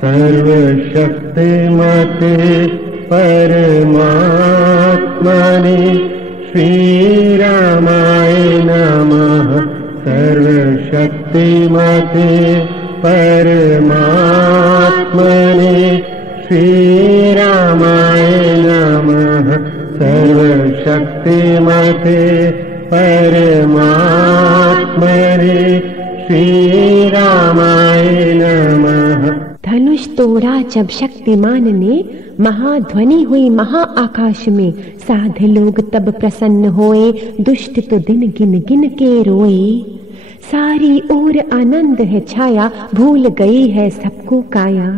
सर्वशक्तिमते परमात्मने श्रीरामाय नमः। सर्वशक्तिमते परमात्मने श्रीरामाय नमः। सर्वशक्तिमते परमात्मने श्रीरामाय नमः। धनुष तोड़ा जब शक्तिमान ने, महाध्वनि हुई महाआकाश में। साधे लोग तब प्रसन्न होए, दुष्ट तो दिन गिन गिन के रोए। सारी ओर आनंद है छाया, भूल गई है सबको काया।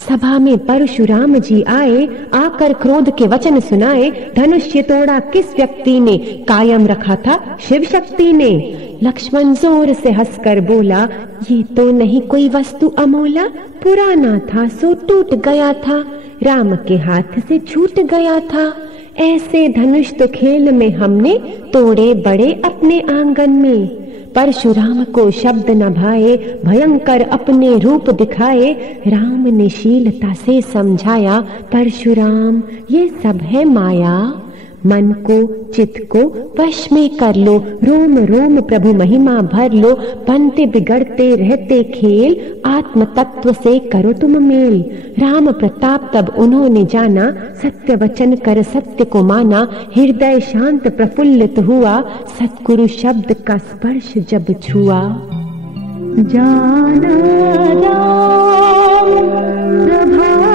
सभा में परशुराम जी आए, आकर क्रोध के वचन सुनाए। धनुष्य तोड़ा किस व्यक्ति ने, कायम रखा था शिव शक्ति ने। लक्ष्मण जोर से हंसकर बोला, ये तो नहीं कोई वस्तु अमोला, पुराना था सो टूट गया था, राम के हाथ से छूट गया था। ऐसे धनुष तो खेल में हमने तोड़े बड़े अपने आंगन में। परशुराम को शब्द न भाए, भयंकर अपने रूप दिखाए। राम ने शीलता से समझाया, परशुराम ये सब है माया। मन को चित्त को वश में कर लो, रोम रोम प्रभु महिमा भर लो। बनते बिगड़ते रहते खेल, आत्म तत्व से करो तुम मेल। राम प्रताप तब उन्होंने जाना, सत्य वचन कर सत्य को माना। हृदय शांत प्रफुल्लित हुआ, सतगुरु शब्द का स्पर्श जब छुआ। जाना राम प्रभाव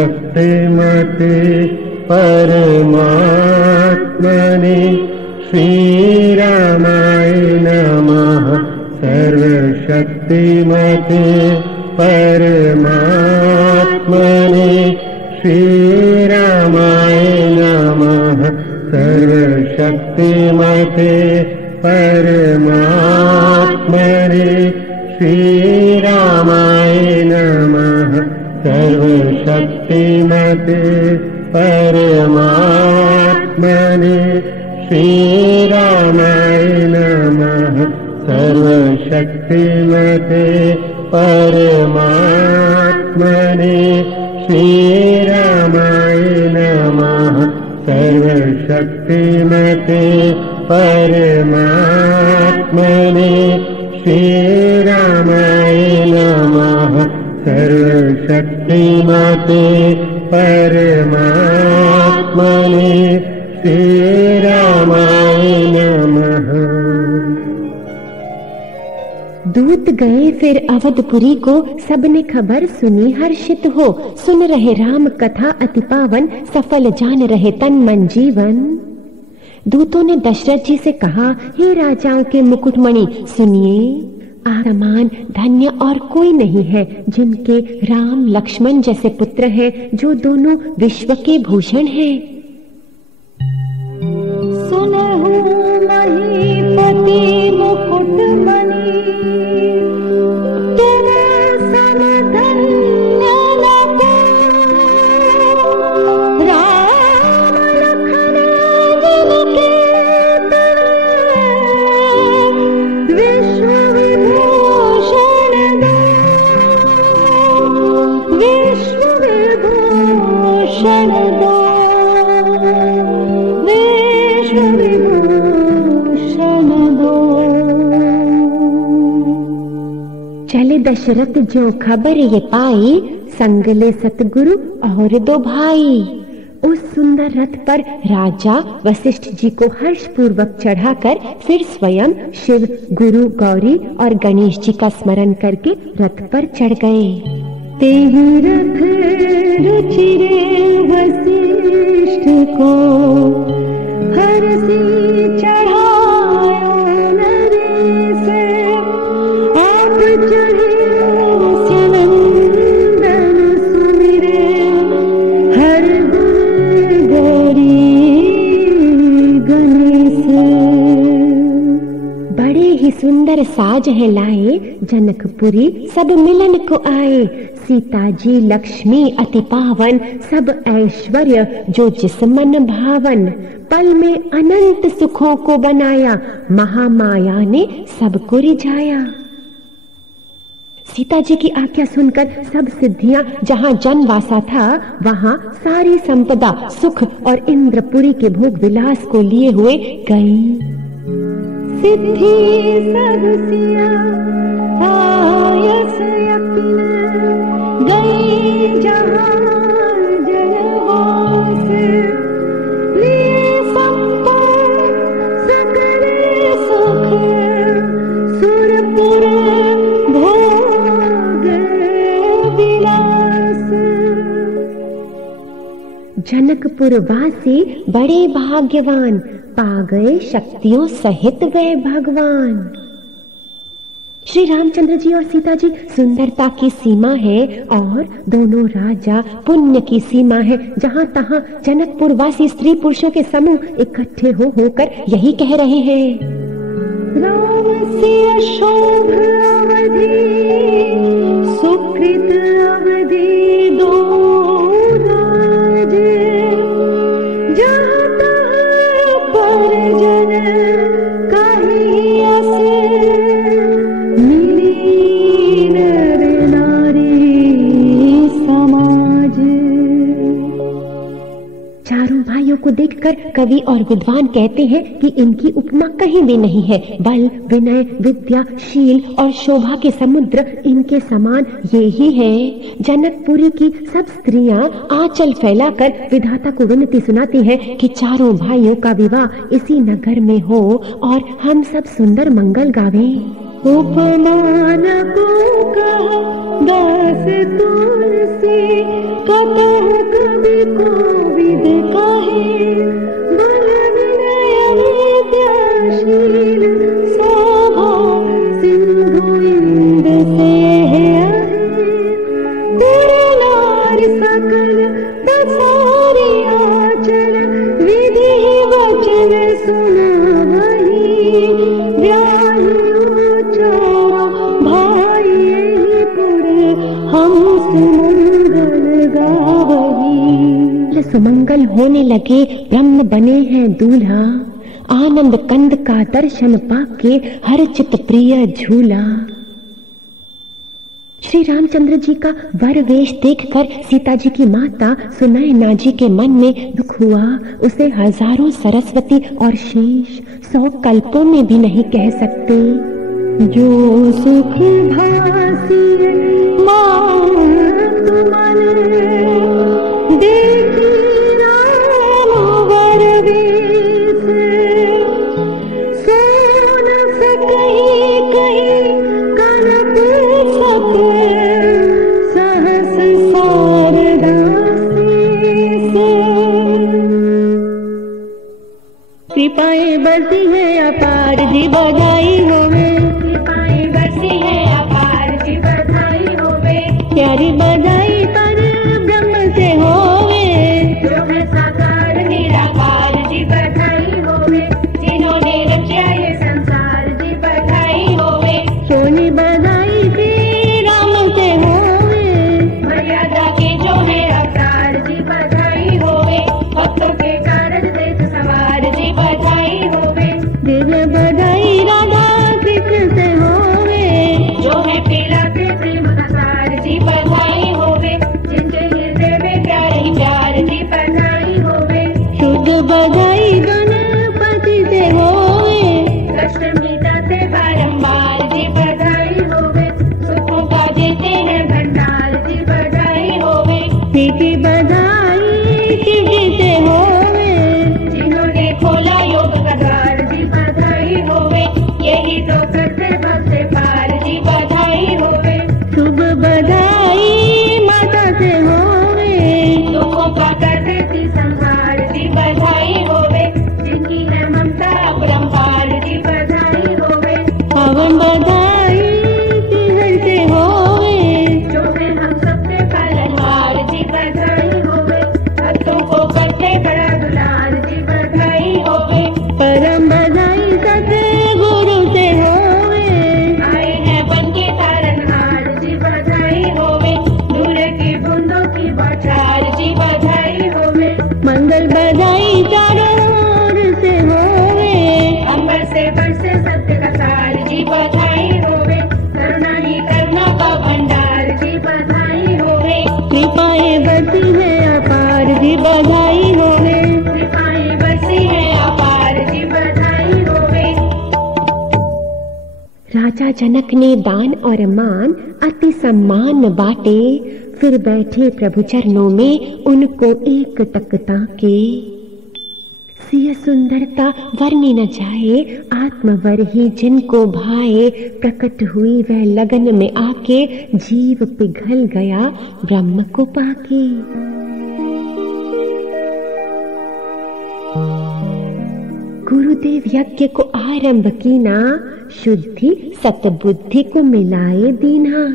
सर्वशक्तिमते परमात्मने श्रीरामाय नमः। सर्वशक्तिमते परमात्मने श्रीरामाय नमः। सर्वशक्तिमते परमात्मने श्रीरामाय नमः। सर्वशक्तिमते परमात्मने श्रीरामाय नमः। सर्वशक्तिमते परमात्मने श्रीरामाय नमः। सर्वशक्तिमते परमात्मने श्रीरामाय नमः। सर्वशक्तिमते परमात्मने श्रीरामाय नमः। दूत गए फिर अवधपुरी को, सबने खबर सुनी हर्षित हो। सुन रहे राम कथा अति पावन, सफल जान रहे तन मन जीवन। दूतों ने दशरथ जी से कहा, हे राजाओं के मुकुटमणि सुनिए, समान धन्य और कोई नहीं है, जिनके राम लक्ष्मण जैसे पुत्र हैं, जो दोनों विश्व के भूषण हैं। सुनहु महीपति मुकुटमणि, तुम सम धन्य न को। राम लखन जिनके विश्व विभूषण दो, विश्व विभूषण दो, विश्व विभूषण दो। चले दशरथ जो खबर ये पाई, संग ले सतगुरु और दो भाई। उस सुंदर रथ पर राजा वशिष्ठ जी को हर्ष पूर्वक चढ़ाकर फिर स्वयं शिव, गुरु, गौरी और गणेश जी का स्मरण करके रथ पर चढ़ गए। तेहि रथ रुचिरे वशिष्ठ को, सुंदर साज है लाए, जनकपुरी सब मिलन को आए। सीता जी लक्ष्मी अति पावन, सब ऐश्वर्य जो जिस मन भावन। पल में अनंत सुखों को बनाया, महामाया ने सबको रिझाया। सीता जी की आज्ञा सुनकर सब सिद्धियां जहां जनवासा था, वहां सारी संपदा सुख और इंद्रपुरी के भोग विलास को लिए हुए गई। सिद्धि सब सिया आयस यकीन, गई जहां जनवास। लिए संपद सकल सुख, सुरपुर भोग विलास। जनकपुर वासी बड़े भाग्यवान, पा गए शक्तियों सहित वे भगवान। श्री रामचंद्र जी और सीता जी सुंदरता की सीमा है और दोनों राजा पुण्य की सीमा है। जहां तहां जनकपुर वासी स्त्री पुरुषों के समूह इकट्ठे होकर यही कह रहे हैं। राम से शोभ अवधि, सुकृत अवधि दो राज। जहाँ तहाँ परिजन कहीं अस, मिली नर नारी समाज। चारों भाइयों को देखकर कवि और विद्वान कहते हैं कि इनकी उपमा कहीं भी नहीं है। बल, विनय, विद्या, शील और शोभा के समुद्र इनके समान ये ही है। जनकपुरी की सब स्त्रियां आंचल फैलाकर विधाता को विनती सुनाती हैं कि चारों भाइयों का विवाह इसी नगर में हो और हम सब सुंदर मंगल गावें। उपमान को कहा दास तुलसी, कतहु कवि को विद कहे। बल विनय विद्याशील, शोभा सिंधु इंद्र से है। नारी सकल दसारी आचल, विधि वचन सुना वही। हम सुमंगल गावही। सुमंगल होने लगे, ब्रह्म बने हैं दूल्हा। आनंद कंद का दर्शन पाके हर चित प्रिय झूला। श्री रामचंद्र जी का वर वेश देखकर सीता जी की माता सुनैना जी के मन में दुख हुआ। उसे हजारों सरस्वती और शेष 100 कल्पों में भी नहीं कह सकते। जो सुख भासी तुमन, देखी राम वर वेश। सोन सकहीं कहीं कनक सक, सहस शारदा शेष। कृपाएं बरसी है अपार जी बधाई होवे। प्यारी बधाई पर ब्रह्म से होवे। जो है साकार निराकार जी बधाई होवे। जिन्होंने रचा ये संसार जी बधाई होवे। सोनी बधाई श्री राम से होवे। मर्यादा के जो है अवतार जी बधाई होवे। भक्तों के कारण देश सवार जी बधाई होवे। दिव्य बधाई राधा कृष्ण से होवे। जो है पीला के प्रेम सार जी बधाई होवे। जिनके हृदय में प्यार ही प्यार जी बधाई होवे। शुद्ध बधाई गणपति से होवे। कष्ट मिटाते बारंबार जी बधाई होवे। सुखों का देते हैं भंडार जी बधाई होवे। मीठी बधाई शिव जी से होवे। जिन्होंने खोला योग का द्वार जी बधाई होवे। यही तो करते भक्ते पार जी बधाई होवे। शुभ बधाई माता से होवे। दुखों का कर देती संहार जी बधाई होवे। मंगल बधाई चारों ओर से होवे, अंबर से बरसे सत्य का सार जी बधाई होवे, करुणा ही करुणा का भंडार जी बधाई होवे, कृपाएं बरसी है अपार जी बधाई होवे, कृपाएं बरसी है अपार जी बधाई होवे। राजा जनक ने दान और मान अति सम्मान बाटे, फिर बैठे प्रभु चरणों में उनको एक टक ताके। सिय सुंदरता वर्णि न जाए, आत्मवर ही जिनको भाए, प्रकट हुई वह लगन में आके, जीव पिघल गया ब्रह्म को पाके। गुरुदेव यज्ञ को आरंभ कीना, शुद्धि सतबुद्धि को मिलाए दीना।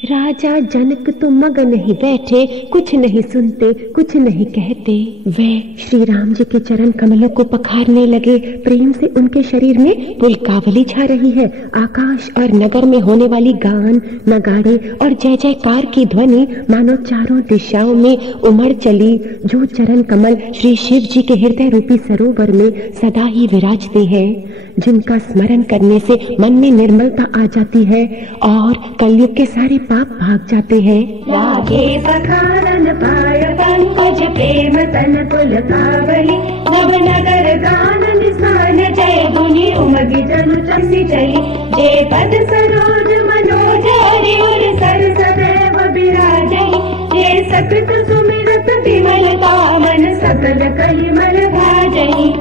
राजा जनक तो मगन ही बैठे, कुछ नहीं सुनते कुछ नहीं कहते। वे श्री राम जी के चरण कमलों को पखारने लगे। प्रेम से उनके शरीर में पुलकावली छा रही है। आकाश और नगर में होने वाली गान, नगाड़े और जय जयकार की ध्वनि मानो चारों दिशाओं में उमड़ चली। जो चरण कमल श्री शिव जी के हृदय रूपी सरोवर में सदा ही विराजते हैं, जिनका स्मरण करने से मन में निर्मलता आ जाती है और कलयुग के सारे पाप भाग जाते हैं। लागे पखारन पाय पंकज प्रेम तन पुलकावली, नव नगर गान निशान जय धुनि उमगी जनु चसी चली। जय पद सरोज मनोज हरि उर सर सदैव विराजई, जय सकृत सुमिरत विमलता मन सकल कलिमल भाजई।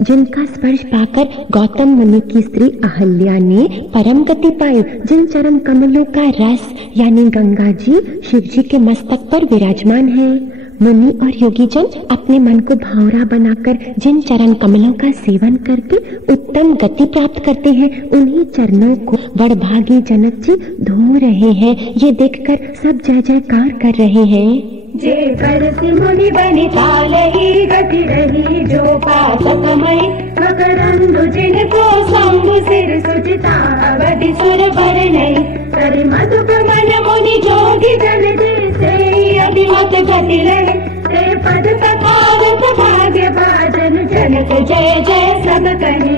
जिनका स्पर्श पाकर गौतम मुनि की स्त्री अहल्या ने परम गति पाई, जिन चरण कमलों का रस यानी गंगा जी शिव जी के मस्तक पर विराजमान है। मुनि और योगी जन अपने मन को भावरा बनाकर जिन चरण कमलों का सेवन करके उत्तम गति प्राप्त करते हैं, उन्हीं चरणों को बड़भागी जनक जी धो रहे हैं। ये देखकर सब जय जयकार कर रहे हैं। जे परसि मुनि बनि तालहि गति रही, जो पासकमयि मकरंदु जिनको शंभु सिर सुचिता अवधि सुर बर नहीं। करि मधुप मन मुनि जोगी जन जैसे अभिमत गति रहे, ते पद पखावत भाग्य भाजन जनक जय जय सब कहे।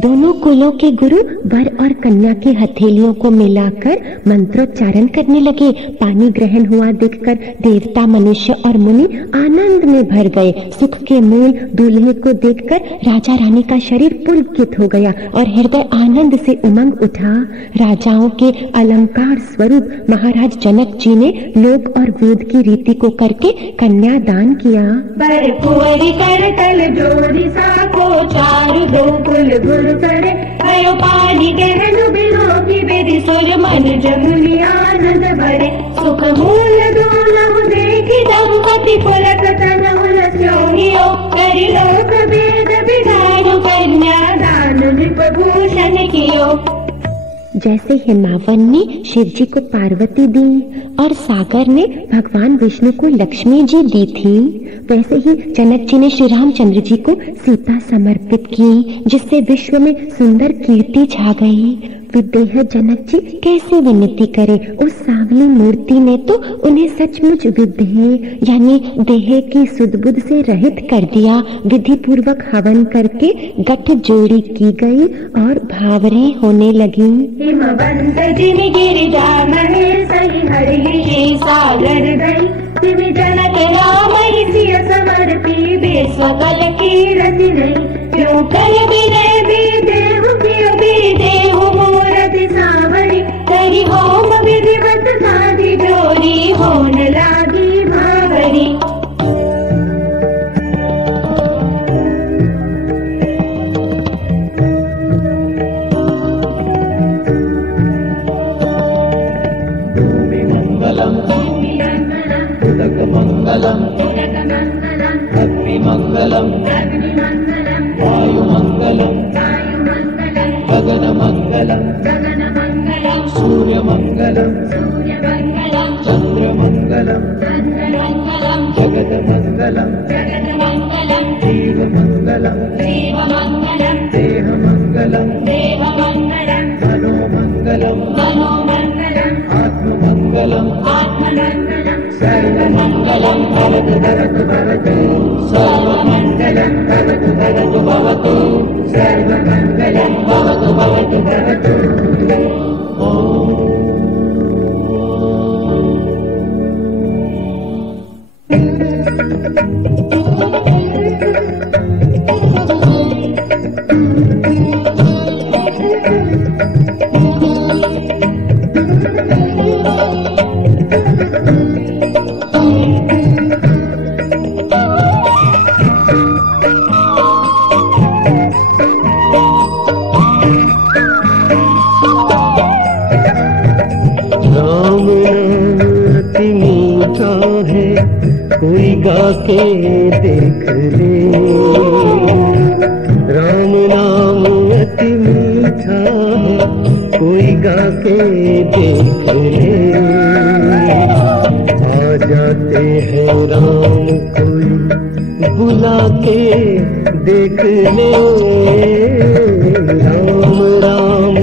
दोनों कुलों के गुरु वर और कन्या की हथेलियों को मिलाकर मंत्रोच्चारण करने लगे। पानी ग्रहण हुआ देखकर देवता, मनुष्य और मुनि आनंद में भर गए। सुख के मूल दूल्हे को देखकर राजा रानी का शरीर पुलकित हो गया और हृदय आनंद से उमंग उठा। राजाओं के अलंकार स्वरूप महाराज जनक जी ने लोक और वेद की रीति को करके कन्या दान किया। बर कुंवरी कर तल जोड़ी साको, चारु दो कुल गुरु करे, भयो पानी गहन बिलो की बेदी सुर मन जमुनी आनंद भरे। सुख मूल दोलहु देखी दंपति पुलक तन उलस्योहियो, करि लोक वेद विधानु कन्या दान नृप भूषण कियो। जैसे हिमावन ने शिव जी को पार्वती दी और सागर ने भगवान विष्णु को लक्ष्मी जी दी थी, वैसे ही जनक जी ने श्री रामचंद्र जी को सीता समर्पित की, जिससे विश्व में सुंदर कीर्ति छा गई। विदेह जनक जी कैसे विनती करे, उस सांवली मूर्ति ने तो उन्हें सचमुच विदेह यानी देह की सुध-बुध से रहित कर दिया। विधि पूर्वक हवन करके गठ जोड़ी की गई और भावरे होने लगी। हिमवंत जिमि गिरिजा महेश हरि सागर गई, तिमि जनक राम सिय समर्पी विश्व कल की रति नहीं। क्यों कर विनय भी देहु कियो भी देहु मोरति सावरी, करि होम विधिवत साधि जोरी होन लागी भावरी। मंगलम अग्निमंगलम वायुमंगलम गगनमंगलम सूर्यमंगलम चंद्रमंगलम जगदमंगलम जीवमंगलम देहमंगलम मनोमंगलम आत्ममंगलम सर्वमंगलम भवतु भवतु सर्वमङ्गलं भवतु भवतु भवतु सर्वमङ्गलं भवतु भवतु भवतु कोई गा के देख ले राम नाम अति मीठा है कोई गा के देख ले आ जाते हैं राम कोई बुला के देख ले राम राम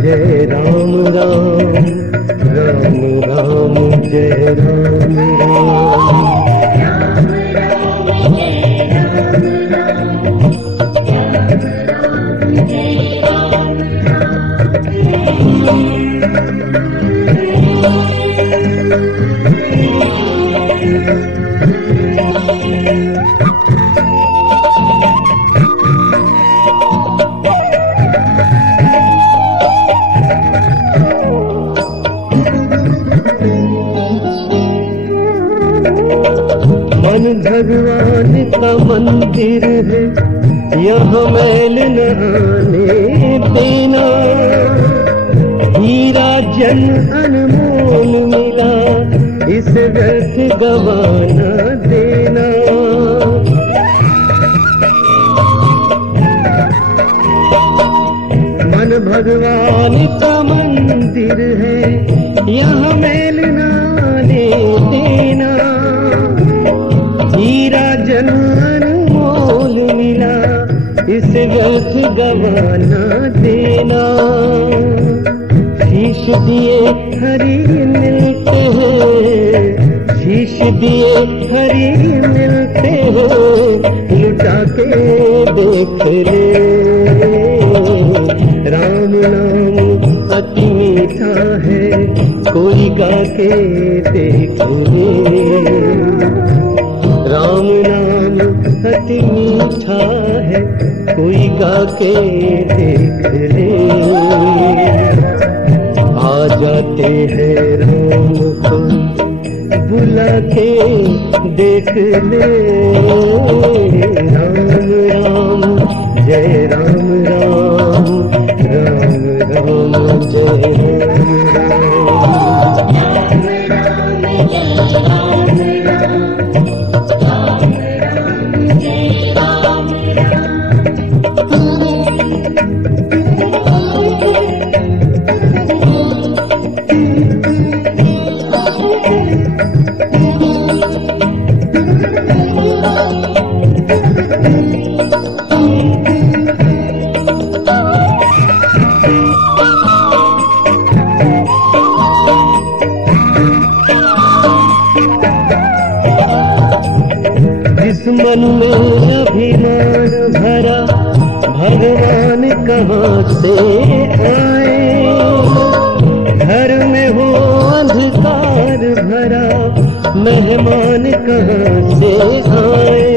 जय राम राम राम राम जय राम राम मन भगवान का मंदिर है यहाँ मैल न आने देना हीरा जन अनमोल मिला इस व्यर्थ गवाना देना मन भगवान का मंदिर है यहाँ मैल न आने देना हीरा जन अनमोल मिला इस व्यर्थ गवाना देना शीश दिए हरि मिलते हैं शीश दिए हरि मिलते हैं लुटा के देख ले राम नाम अति मीठा है कोई गा के देख ले राम नाम अति मीठा है कोई गा के देख ले आ जाते हैं राम को बुला के देख ले राम राम जय राम राम राम राम जय राम मन में अभिमान भरा भगवान कहाँ से आए घर में हो अंधकार भरा मेहमान कहाँ से आए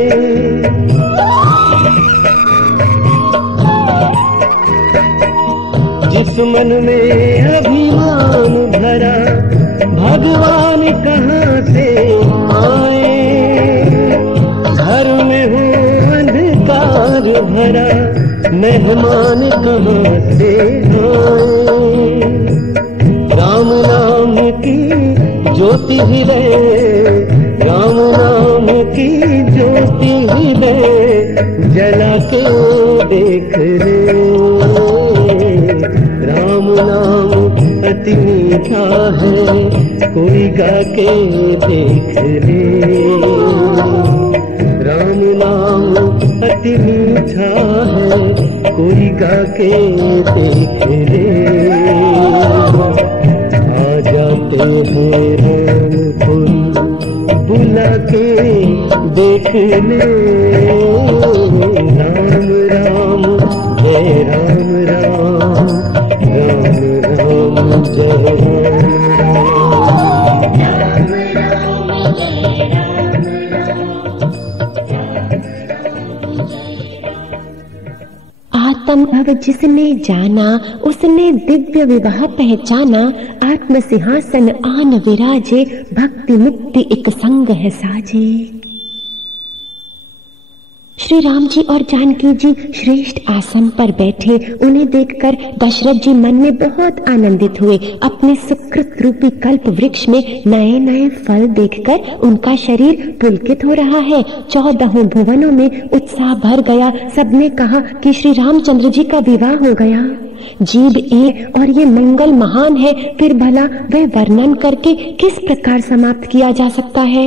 जिस मन में अभिमान भरा भगवान कहाँ से आए घर में हो अंधकार भरा मेहमान कहाँ से आए राम नाम की ज्योति हृदय राम नाम की ज्योति हृदय जला के देख ले राम नाम अति मीठा है कोई गा के देख ले राम नाम अति मीठा है कोई गा के देख ले आ जाते हैं राम कोई बुला के देख ले। राम राम जय राम राम, राम राम जय राम आत्म भव जिसने जाना, उसने दिव्य विवाह पहचाना। आत्म सिंहासन आन विराजे, भक्ति मुक्ति एक संग है साजे। श्री राम जी और जानकी जी श्रेष्ठ आसन पर बैठे। उन्हें देखकर दशरथ जी मन में बहुत आनंदित हुए। अपने सुकृत रूपी कल्प वृक्ष में नए नए फल देखकर उनका शरीर पुलकित हो रहा है। 14 भुवनों में उत्साह भर गया। सबने कहा कि श्री रामचंद्र जी का विवाह हो गया। जीव एक और ये मंगल महान है, फिर भला वह वर्णन करके किस प्रकार समाप्त किया जा सकता है।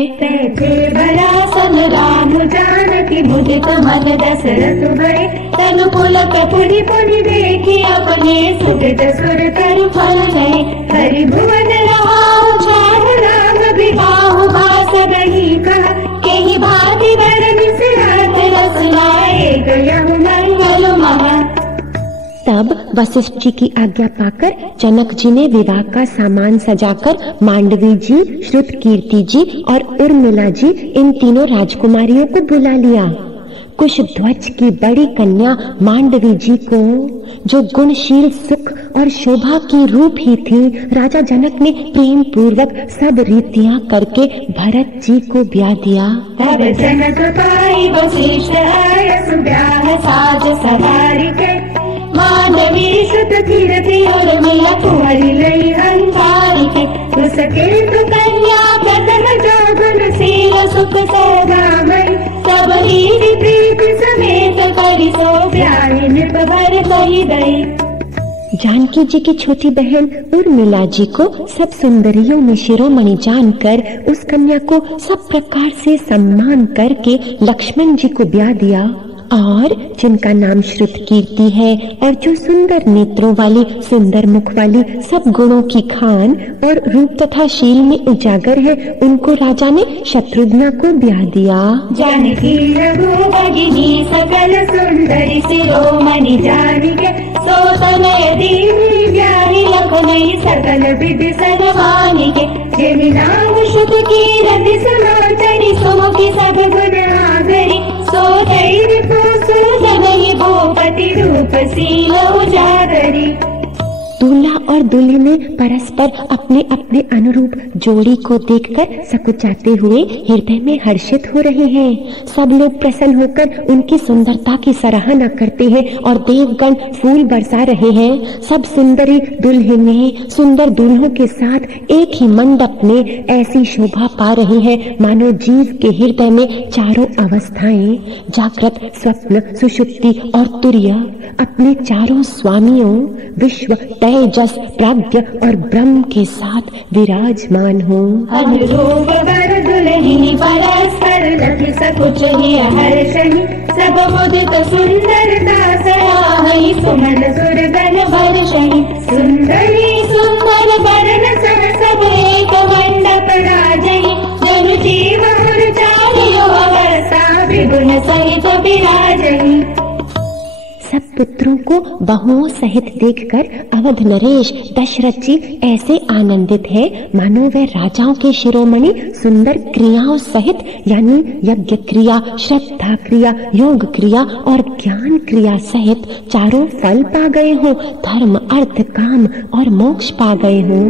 भला सन राम जानकी मुदित मन दशरथ भय, तनु पुलक पुनि पुनि देखी अपने सुकृत सुर कर फल गए। हरि भुवन रहा चार राम विवाह भास नहीं कहा, केहि भांति वरन से हाथ रस लाए गया मंगल महा। तब वशिष्ठ जी की आज्ञा पाकर जनक जी ने विवाह का सामान सजाकर मांडवी जी, श्रुत कीर्ति जी और उर्मिला जी इन तीनों राजकुमारियों को बुला लिया। कुशध्वज की बड़ी कन्या मांडवी जी को, जो गुणशील सुख और शोभा की रूप ही थी, राजा जनक ने प्रेम पूर्वक सब रीतियां करके भरत जी को ब्याह दिया। तब जनक पाई वशिष्ठ आय सुब्याह साज सवारी के, मांडवी सुत कीर्ति उर्मिला कुंवरी लई अंगारी के। उसके तो कन्या प्रथम जो गुणशील सुख सौदामयी, सब रीति प्रीति समेत करी सो ब्याह निर्भर कही गई। जानकी जी की छोटी बहन उर्मिला जी को सब सुंदरियों में शिरोमणि जानकर उस कन्या को सब प्रकार से सम्मान करके लक्ष्मण जी को ब्याह दिया। और जिनका नाम श्रुत कीर्ति है और जो सुंदर नेत्रों वाली, सुंदर मुख वाली, सब गुणों की खान और रूप तथा शील में उजागर है, उनको राजा ने शत्रुघ्न को ब्याह दिया। जानकी रघु भगिनी सकल सुंदरी शिरोमणि जानिके, सो तनय दीनी ब्याही लखनई सकल विधि सर्वानिके। जेहि नाम श्रुत कीर्ति सुलोचनी, सुमुखी सब गुण आगरी, सो धैर्य जनई भूपति रूप शील उजागरी। दूल्हा और दुल्हने परस्पर अपने अपने अनुरूप जोड़ी को देखकर सकुचाते हुए हृदय में हर्षित हो रहे हैं। सब लोग प्रसन्न होकर उनकी सुंदरता की सराहना करते हैं और देवगण फूल बरसा रहे हैं। सब सुंदरी दुल्हने सुंदर दूल्हों के साथ एक ही मंडप में ऐसी शोभा पा रही है मानो जीव के हृदय में चारों अवस्थाएं, जागृत, स्वप्न, सुषुप्ति और तुर्य, अपने चारों स्वामियों विश्व, तेजस, प्राज्ञ और ब्रह्म के साथ विराजमान हो। अनुरूप वर दुल्हनी परस्पर लखि सकुच ही हर्षहि, सब मुदित सुंदरता सराहहि, सुमन सुरगन वर्षहि। सुंदरी सुंदर वरन सब एक मंडप राजहि, जनु जीव और चारियो अवस्था विगुण सहित विराजहि। सब पुत्रों को बहुओं सहित देखकर अवध नरेश दशरथ जी ऐसे आनंदित है मानो वह राजाओं के शिरोमणि सुंदर क्रियाओं सहित यानी यज्ञ क्रिया, श्रद्धा क्रिया, योग क्रिया और ज्ञान क्रिया सहित चारों फल पा गए हो, धर्म, अर्थ, काम और मोक्ष पा गए हो।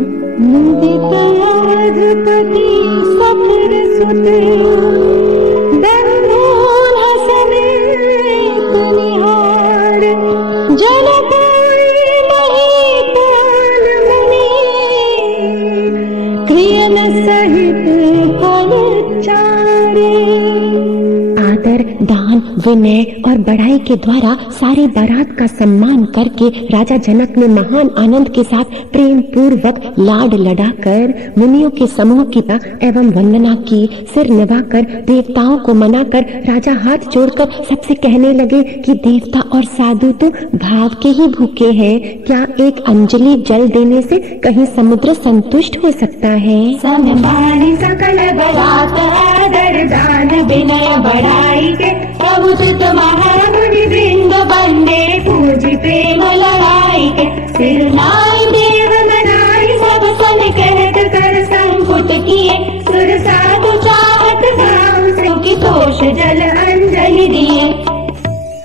आदर, दान दान, विनय और बड़ाई के द्वारा सारे बारात का सम्मान करके राजा जनक ने महान आनंद के साथ प्रेम पूर्वक लाड लड़ाकर मुनियों के समूह की एवं वंदना की। सिर नवाकर देवताओं को मनाकर राजा हाथ जोड़कर सबसे कहने लगे कि देवता और साधु तो भाव के ही भूखे हैं, क्या एक अंजलि जल देने से कहीं समुद्र संतुष्ट हो सकता है? सम्मानी सकल बरात आदर दान विनय बड़ाई के प्रभु सुत महामुनि वृंद बंदे पूजी प्रेम लड़ाई के। सिर नाई देव मनाई सब सन कहत कर संपुट किए सुर साधु चाहत भाव सुखी तोष जल अंजलि दिए।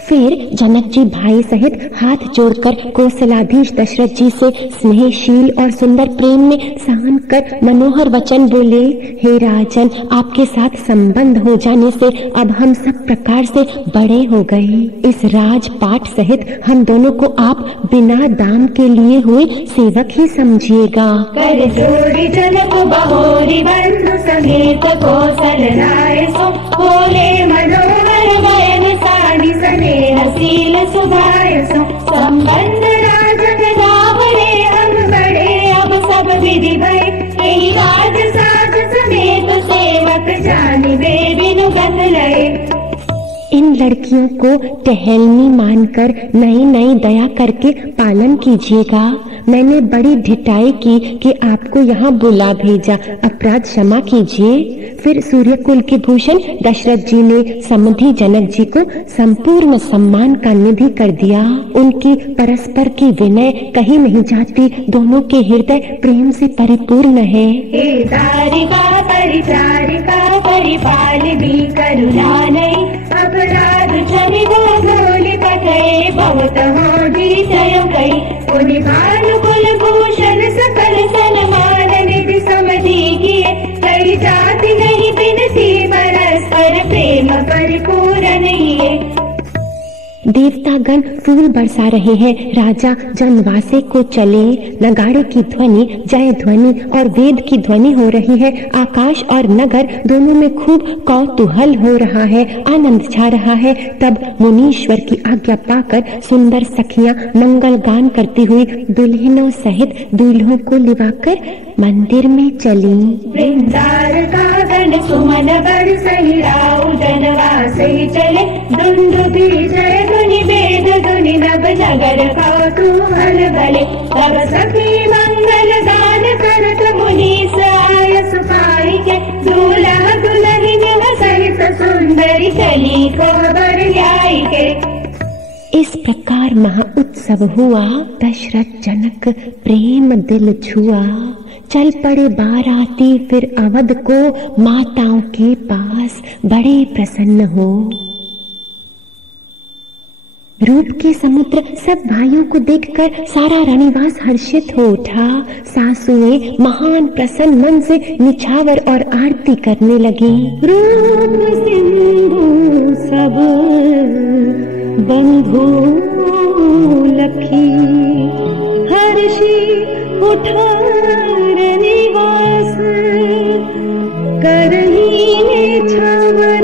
फिर जनक जी भाई सहित हाथ जोड़कर कौशलाधीश दशरथ जी से स्नेहशील और सुंदर प्रेम में सहन कर मनोहर वचन बोले, हे राजन, आपके साथ संबंध हो जाने से अब हम सब प्रकार से बड़े हो गए। इस राजपाट सहित हम दोनों को आप बिना दाम के लिए हुए सेवक ही समझिएगा। कर जोड़ी जनक बहोरी बंधु समेत कौशल राय सो बोले मनोहर बयन साड़ी सने हसील सुभाय सो संबंध राजन रावरे हम बड़े अब सब विधि भय यही राज साज समेत सेवक जानी वे बिनु गत लय। इन लड़कियों को टहलनी मानकर नई नई दया करके पालन कीजिएगा। मैंने बड़ी ढिठाई की कि आपको यहाँ बुला भेजा, अपराध क्षमा कीजिए। फिर सूर्यकुल के भूषण दशरथ जी ने समधि जनक जी को संपूर्ण सम्मान का निधि कर दिया। उनकी परस्पर की विनय कहीं नहीं जाती, दोनों के हृदय प्रेम से परिपूर्ण है। तारिका परिचारिका परिपाल भी करुणा नहीं अपराध क्षमि भोली पठे बहुत हो जीतय कई उन्हीं भानुकुल भूषण सकल सन्मान निधि समधि किए कई जाति नहीं बिनती परस्पर प्रेम परिपूर्ण है। देवतागण फूल बरसा रहे हैं। राजा जनवासे को चले। नगाड़े की ध्वनि, जय ध्वनि और वेद की ध्वनि हो रही है। आकाश और नगर दोनों में खूब कौतूहल हो रहा है, आनंद छा रहा है। तब मुनीश्वर की आज्ञा पाकर सुंदर सखियां मंगल गान करती हुई दुल्हनों सहित दूल्हों को लिवाकर मंदिर में चली। वृंदार का गण सुमन बड़ सही राउ जनवासे चले दुंदुभि जय धुनि वेद धुनि नभ नगर कौतूहल भले तब सखी मंगल गान करत मुनीस आय सुखाई के दूल्हा दुल्हन सहित सुंदरी चली खबर लाई के। इस प्रकार महाउत्सव हुआ। दशरथ जनक प्रेम दिल छुआ। चल पड़े बाराती फिर अवध को माताओं के पास, बड़े प्रसन्न हो। रूप के समुद्र सब भाइयों को देखकर सारा रनिवास हर्षित हो उठा। सासुएं महान प्रसन्न मन से निछावर और आरती करने लगी। रूप सिंधु सब बंधु लखी हर्षी उठा रनिवास करही निछावर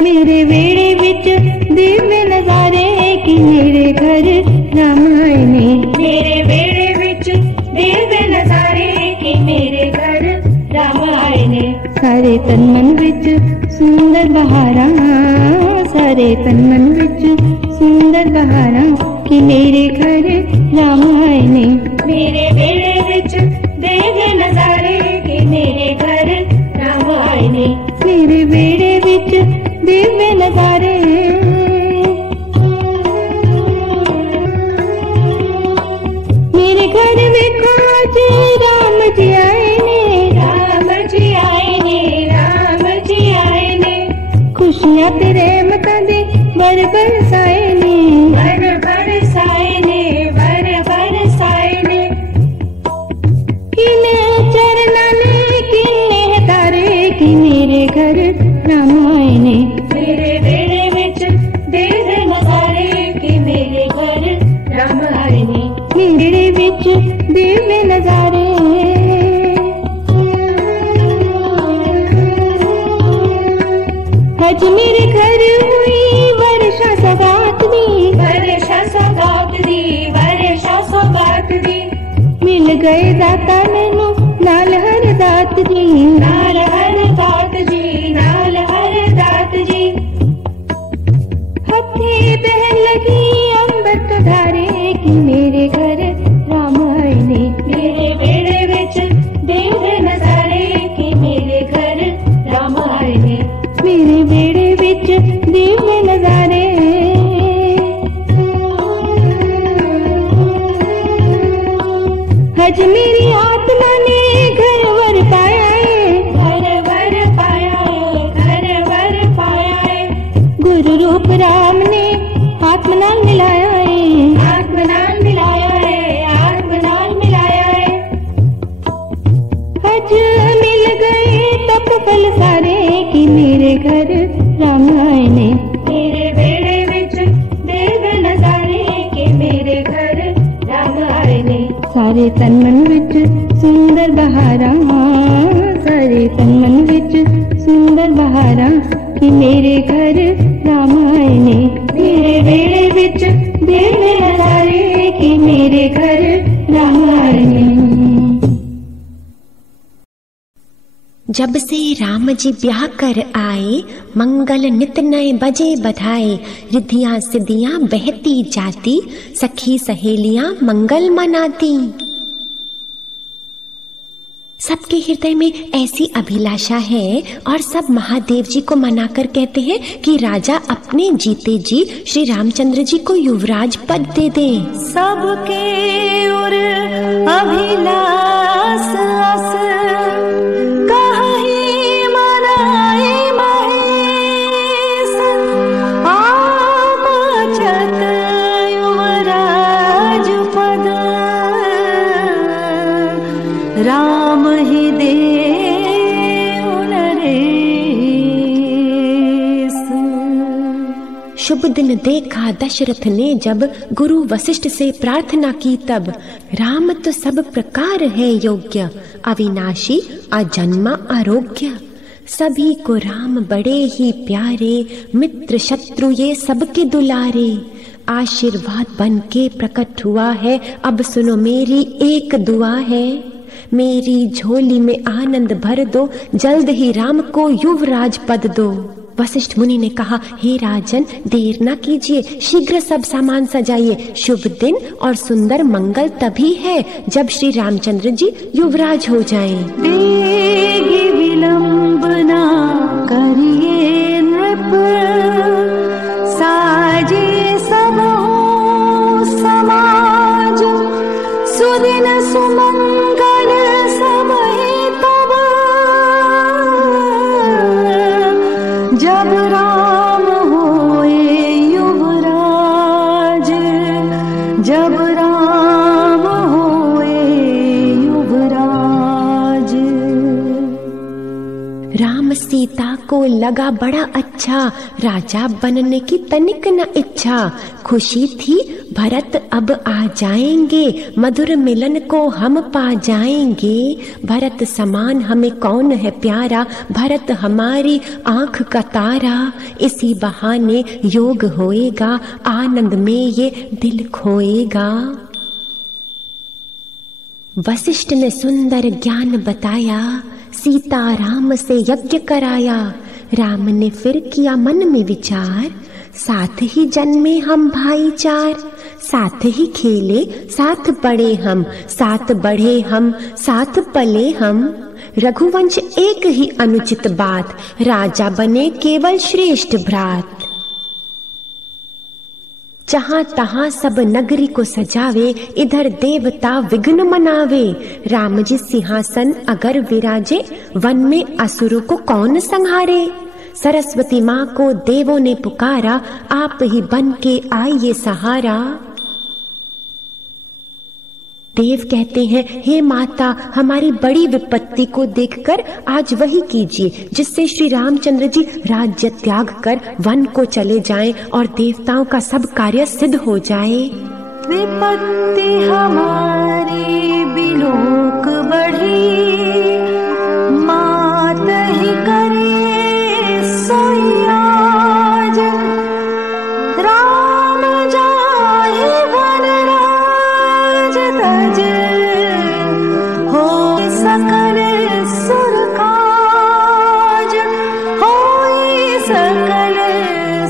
मेरे वेड़े विच दिव्य नजारे की मेरे घर रामायणे मेरे वेड़े विच दिव्य नजारे की मेरे घर रामायणे सारे तन मन विच सुंदर बहारा सारे तन मन विच सुंदर बहारा की मेरे घर रामायणे मेरे वेड़े विच दिव्य नजारे की मेरे घर रामायणे मेरे वेड़े विच दिव्य नजारे मेरे घर देखो जी राम जी आए ने राम जी आए ने राम जी आए ने खुशियाँ तेरे मता दे बर बरसाए ने बर बरसाए ने बर बरसाए ने किने चरना ने किने तारे की मेरे घर रामायणे मेरे वेड़े विच हज मेरे घर हुई वर्षा सौगात दी, वर्षा सौगात दी, वर्षा सौगात दी। मिल गए दाता मैनू नाल हर दात जी, नाल हर दात जी, नाल हर दात जी। हथे बहन लगी अमृत धारे कि मेरे घर राम आए ने, मेरे बेड़े विच देव नजारे कि मेरे घर राम आए ने, मेरे बेड़े विच देव नजारे। हज मेरी आत्मा ने घर वर पाया है, घर वर पाया है, घर वर पाया है। गुरु रूप राम ने आत्मा नाल मिलाया है, आत्मा नाल मिलाया है, आत्मा नाल मिलाया है। हज मिल गए तप फल सारे कि मेरे घर राम आए ने, मेरे बेड़े विच देव नजारे कि मेरे घर राम आए ने। सारे तन मन विच सुंदर बहारा, सारे तन मन विच सुंदर बहारा कि मेरे घर राम आए ने, मेरे बेड़े विच देव नजारे कि मेरे घर राम आए ने। जब से राम जी ब्याह कर आए, मंगल नित नए बजे बधाए। रिद्धियां सिद्धियां बहती जाती, सखी सहेलियां मंगल मनाती। सबके हृदय में ऐसी अभिलाषा है और सब महादेव जी को मनाकर कहते हैं कि राजा अपने जीते जी श्री रामचंद्र जी को युवराज पद दे दे। सबके उर अभिलाष आस कहीं मनाए महेश, आम चत युवराज पद राम ही दे शुभ दिन देखा दशरथ ने जब, गुरु वशिष्ठ से प्रार्थना की तब। राम तो सब प्रकार है योग्य, अविनाशी अजन्मा आरोग्य। सभी को राम बड़े ही प्यारे, मित्र शत्रु ये सबके दुलारे। आशीर्वाद बन के प्रकट हुआ है, अब सुनो मेरी एक दुआ है। मेरी झोली में आनंद भर दो, जल्द ही राम को युवराज पद दो। वशिष्ठ मुनि ने कहा, हे राजन देर न कीजिए, शीघ्र सब सामान सजाइए। शुभ दिन और सुंदर मंगल तभी है जब श्री रामचंद्र जी युवराज हो जाएं। बेगी विलंब ना करिए नृप, साजे सब हो समाज। सुदिन सुमंगल समय तब, जब राम होए युवराज, जब राम होए युवराज। राम सीता को लगा बड़ा अच्छा, राजा बनने की तनिक न इच्छा। खुशी थी भरत अब आ जाएंगे, मधुर मिलन को हम पा जाएंगे। भरत समान हमें कौन है प्यारा, भरत हमारी आंख का तारा। इसी बहाने योग होएगा, आनंद में ये दिल खोएगा। वशिष्ठ ने सुंदर ज्ञान बताया, सीता राम से यज्ञ कराया। राम ने फिर किया मन में विचार, साथ ही जन्मे हम भाईचार। साथ ही खेले साथ पढ़े हम, साथ बढ़े हम साथ पले हम। रघुवंश एक ही अनुचित बात, राजा बने केवल श्रेष्ठ भ्रात। जहां तहां सब नगरी को सजावे, इधर देवता विघ्न मनावे। राम जी सिंहासन अगर विराजे, वन में असुरों को कौन संहारे। सरस्वती माँ को देवों ने पुकारा, आप ही बन के आइए सहारा। देव कहते हैं, हे माता हमारी बड़ी विपत्ति को देखकर आज वही कीजिए जिससे श्री रामचंद्र जी राज्य त्याग कर वन को चले जाएं और देवताओं का सब कार्य सिद्ध हो जाए। विपत्ति हमारी बिलोक बढ़ी, मात ही करे सोया।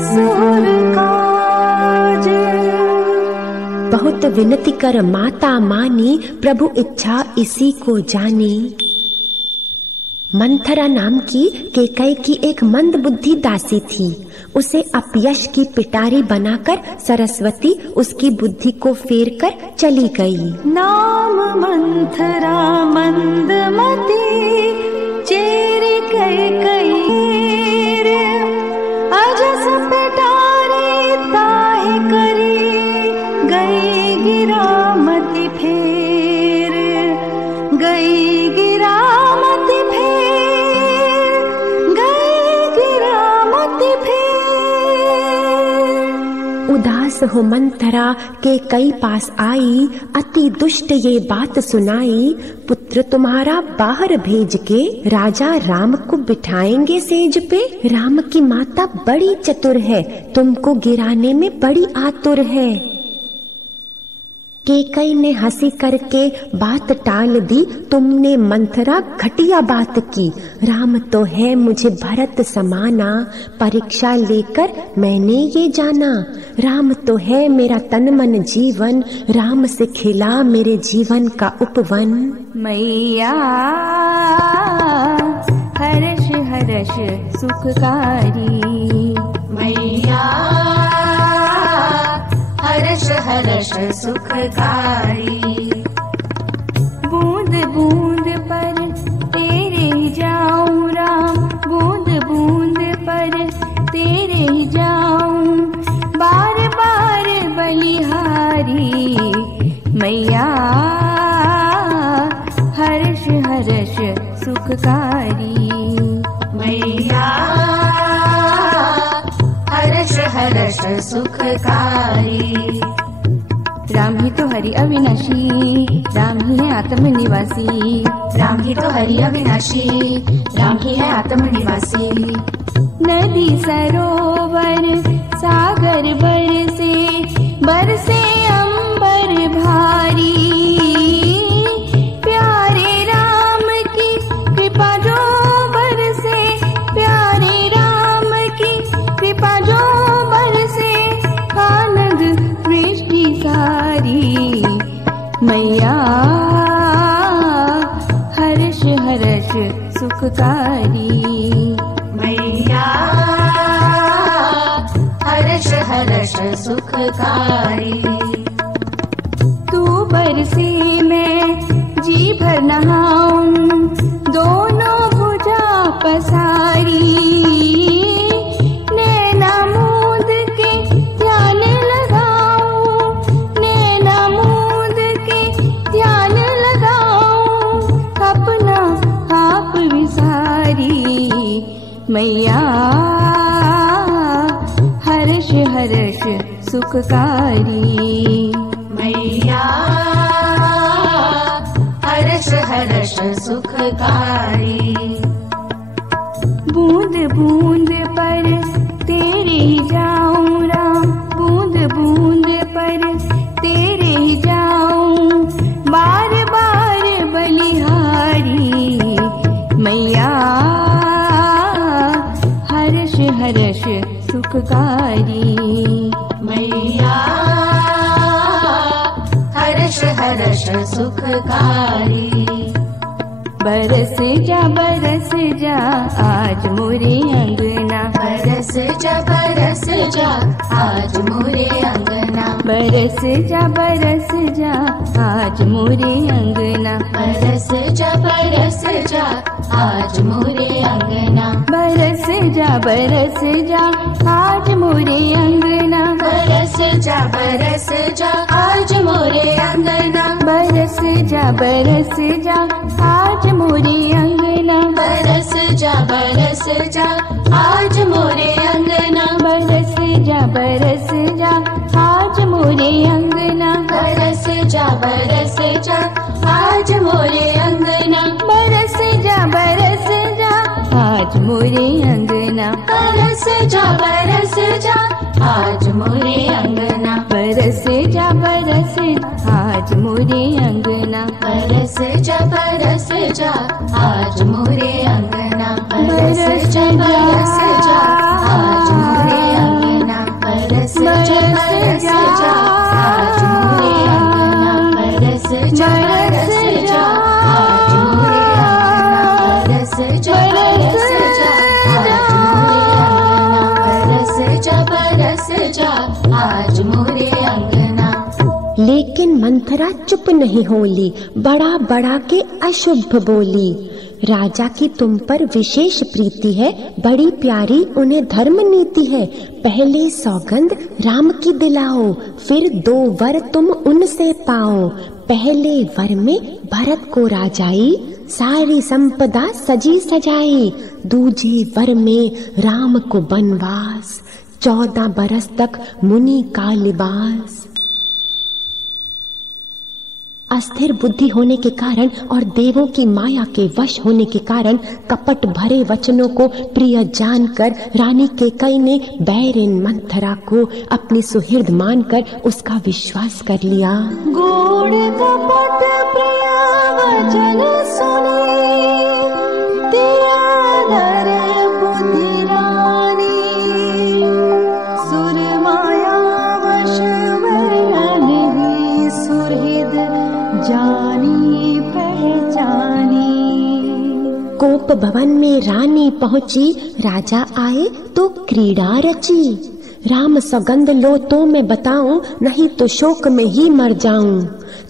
असुर काज। बहुत विनती कर माता मानी, प्रभु इच्छा इसी को जानी। मंथरा नाम की केकई की एक मंद बुद्धि दासी थी। उसे अपयश की पिटारी बनाकर सरस्वती उसकी बुद्धि को फेर कर चली गई। नाम मंथरा मंदमती, चेरी कैकई रे, अजस पिटारी ताहि करी, गई गिरामती फेर, गई गिरामती फेर, गई गिरामती फेर। उदास हो मंथरा के कई पास आई, अति दुष्ट ये बात सुनाई। पुत्र तुम्हारा बाहर भेज के, राजा राम को बिठाएंगे सेज पे। राम की माता बड़ी चतुर है, तुमको गिराने में बड़ी आतुर है। केकई ने हंसी करके बात टाल दी, तुमने मंथरा घटिया बात की। राम तो है मुझे भरत समाना, परीक्षा लेकर मैंने ये जाना। राम तो है मेरा तन मन जीवन, राम से खिला मेरे जीवन का उपवन। मैया हर्ष हर्ष सुखकारी, मैया हर्ष हर्ष सुखकारी। बूंद बूंद पर तेरे ही जाऊं राम, बूंद बूंद पर तेरे ही जाऊं, बार बार बलिहारी। मैया हर्ष हर्ष सुखकारी, मैया हर्ष हर्ष सुखकारी। राम ही तो हरि अविनाशी, राम ही है आत्म निवासी। राम ही तो हरि अविनाशी, राम ही है आत्म निवासी। नदी सरोवर सागर बरसे, बरसे अंबर भारी। प्यारे राम की कृपा जो बरसे, प्यारे राम की कृपा जो बरसे, आनंद वृष्टि सारी। मैया हर्ष हर्ष सुखकारी, मैया हर्ष हर्ष सुखकारी। तू बरसे मैं जी भर नहाऊं, दोनों भुजा पसारी। नैना मूंद के ध्यान लगाऊं, नैना मूंद के ध्यान लगाऊं, अपना आप विसारी। मैया हर्ष हर्ष सुखकारी, मैया हर्ष हर्ष सुखकारी। बूंद बूंद पर तेरे ही जाऊं राम, बूंद बूंद पर तेरे ही जाऊं, बार बार बलिहारी। मैया हर्ष हर्ष सुखकारी, मैया हर्ष हर्ष सुखकारी। बरस जा आज मोरे अंगना, बरस जा आज मोरे अंगना। बरस जा आज मोरे अंगना, बरस जा आज मोरे अंगना। बरस जा आज मोरे अंगना, बरस जा आज मोरे अंगना। बरस जा आज मोरे अंगना, बरस जा आज मोरे अंगना। बरस जा आज मोरे अंगना, बरस जा आज मोरे अंगना। बरस जा आज मोरे अंगना, बरस जा आज मोरे अंगना। बरस जा आज मोरे अंगना, बरस जा आज मोरे अंगना। बरस जा आज मोरे अंगना। रचा आज मोरे अंगना। लेकिन मंथरा चुप नहीं होली, बड़ा बड़ा के अशुभ बोली। राजा की तुम पर विशेष प्रीति है, बड़ी प्यारी उन्हें धर्म नीति है। पहले सौगंध राम की दिलाओ, फिर 2 वर तुम उनसे पाओ। पहले वर में भरत को राजाई, सारी संपदा सजी सजाई। दूजे वर में राम को बनवास, 14 बरस तक मुनि का लिबास। अस्थिर बुद्धि होने के कारण और देवों की माया के वश होने के कारण कपट भरे वचनों को प्रिय जानकर रानी कैकेयी ने बैरिन मंथरा को अपनी सुहृद मानकर उसका विश्वास कर लिया। गूढ़ कपट प्रिय वचन सुने, दिया नर बुद्धि रानी। सुर माया वश वरन हुई, सुहृद जानी पहचानी। कोप भवन में रानी पहुंची, राजा आए तो क्रीड़ा रची। राम सौगंध लो तो मैं बताऊं, नहीं तो शोक में ही मर जाऊं।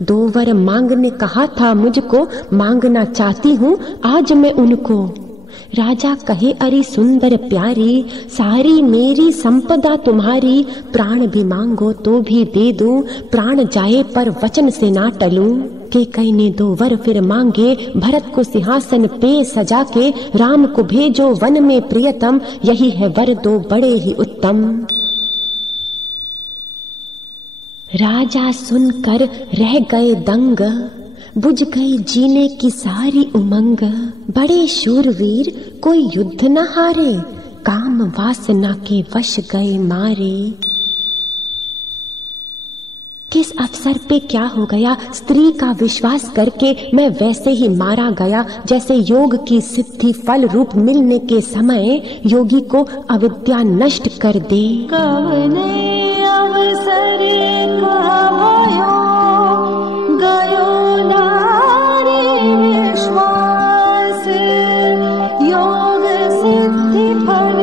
2 वर मांगने कहा था मुझको, मांगना चाहती हूँ आज मैं उनको। राजा कहे अरे सुंदर प्यारी, सारी मेरी संपदा तुम्हारी। प्राण भी मांगो तो भी दे दूं, प्राण जाए पर वचन से ना टलूं। कैकेयी ने 2 वर फिर मांगे, भरत को सिंहासन पे सजा के राम को भेजो वन में प्रियतम। यही है वर 2 बड़े ही उत्तम। राजा सुनकर रह गए दंग, बुझ गई जीने की सारी उमंग। बड़े शूरवीर कोई युद्ध न हारे, काम वासना के वश गए मारे। किस अवसर पे क्या हो गया, स्त्री का विश्वास करके मैं वैसे ही मारा गया जैसे योग की सिद्धि फल रूप मिलने के समय योगी को अविद्या नष्ट कर दे। कवने अवसर कहायो, गयो नारी विश्वास। योग सिद्धि फल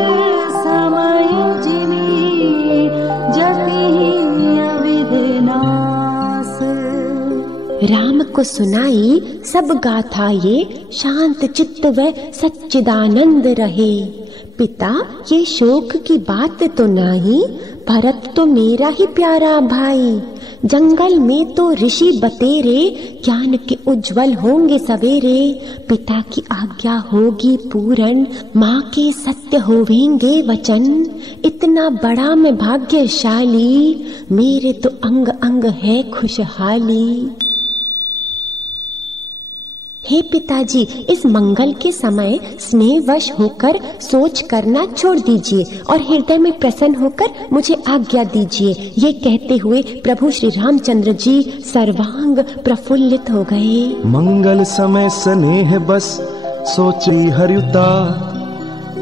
समय जिनी, जति अविघ्नास। राम को सुनाई सब गाथा ये, शांत चित्त व सच्चिदानंद रहे। पिता ये शोक की बात तो नहीं, भरत तो मेरा ही प्यारा भाई। जंगल में तो ऋषि बतेरे, ज्ञान के उज्जवल होंगे सवेरे। पिता की आज्ञा होगी पूर्ण, माँ के सत्य होवेंगे वचन। इतना बड़ा मैं भाग्यशाली, मेरे तो अंग अंग है खुशहाली। हे पिताजी, इस मंगल के समय स्नेहवश होकर सोच करना छोड़ दीजिए और हृदय में प्रसन्न होकर मुझे आज्ञा दीजिए। ये कहते हुए प्रभु श्री रामचंद्र जी सर्वांग प्रफुल्लित हो गए। मंगल समय स्नेह बस सोची हर्युता,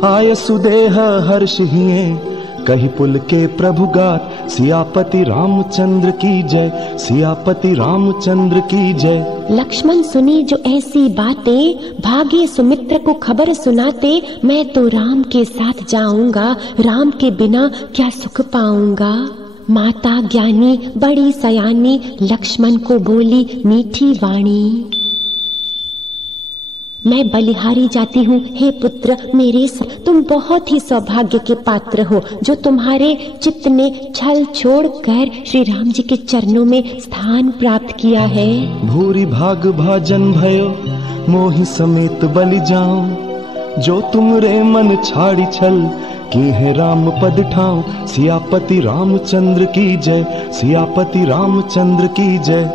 आय सुदेह हर्ष हिये कही पुल के प्रभु गात। सियापति रामचंद्र की जय, सियापति रामचंद्र की जय। लक्ष्मण सुनी जो ऐसी बातें, भागे सुमित्र को खबर सुनाते। मैं तो राम के साथ जाऊंगा, राम के बिना क्या सुख पाऊंगा। माता ज्ञानी बड़ी सयानी, लक्ष्मण को बोली मीठी वाणी। मैं बलिहारी जाती हूँ, हे पुत्र मेरे तुम बहुत ही सौभाग्य के पात्र हो, जो तुम्हारे चित्त ने छल छोड़कर श्री राम जी के चरणों में स्थान प्राप्त किया है। भूरी भाग भाजन भयो, मोहि समेत बलि जाऊं। जो तुमरे मन छाड़ी छल, की है राम पद ठाऊं। सियापति रामचंद्र की जय, सियापति रामचंद्र की जय।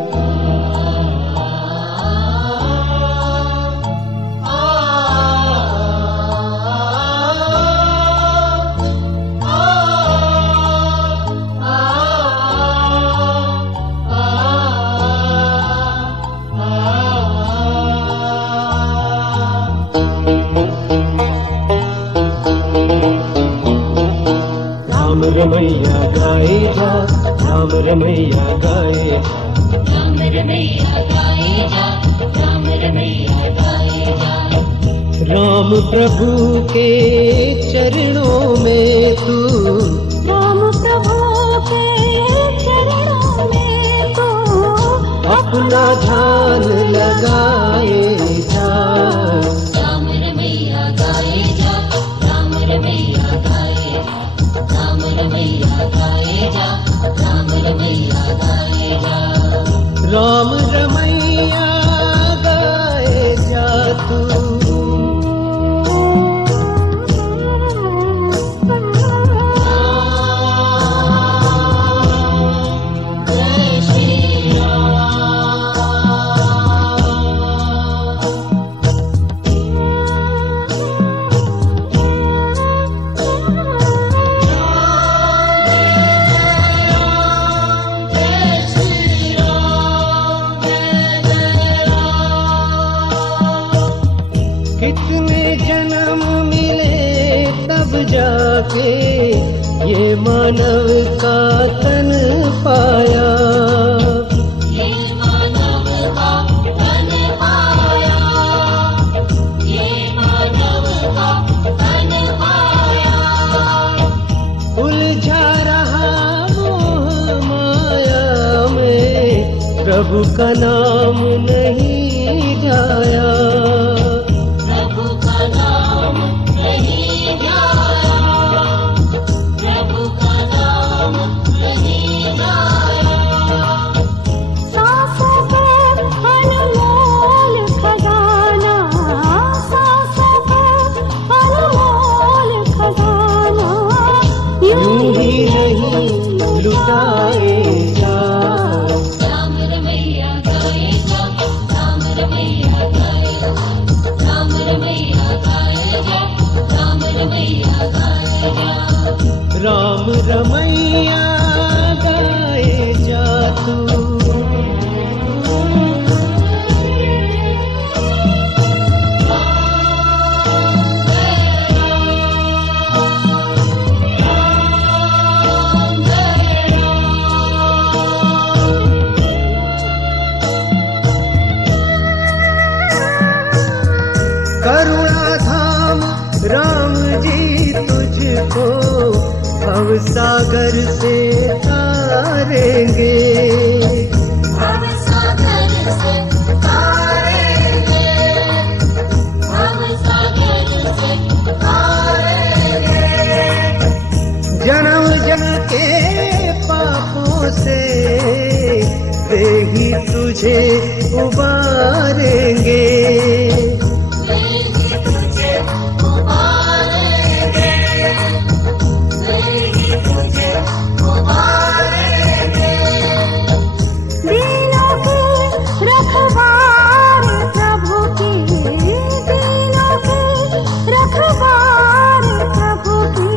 रमैया गाए जा, राम रमैया गाए जा, राम रमैया गाए जा, राम रमैया गाए जा। राम प्रभु के चरणों में तू, राम प्रभु अपना ध्यान लगाए जा। राम रमैया गाए जा, राम रमैया गाए जा, राम रमैया गाए जा, राम रमैया गाए जा। राम रमैया गाए जा तू। कितने जन्म मिले तब जाके ये मानव का तन पाया। ये मानव का तन पाया, ये मानव का तन पाया। उलझा रहा मोह माया में, प्रभु का नाम नहीं गाया। प्रभु का नाम नहीं गाया, प्रभु का नाम नहीं गाया। सांसों पे अनमोल खजाना, सांसों पे अनमोल खजाना, यूं ही नहीं लुटाए जा। राम रमैया गाए जा, राम रमैया गाए जा, राम रमैया गाए जा, राम रमैया गाए जा। राम रमैया गाए जा तू। करुणा धाम राम जी तुझको भव सागर से तारेंगे। भव सागर से तारेंगे, भव सागर से तारेंगे। जन्म जन्म के पापों से वे ही तुझे उबारेंगे। वे ही तुझे उबारेंगे, वे ही तुझे उबारेंगे। दीनों के रखवार प्रभु की, दीनों के रखवार प्रभु की।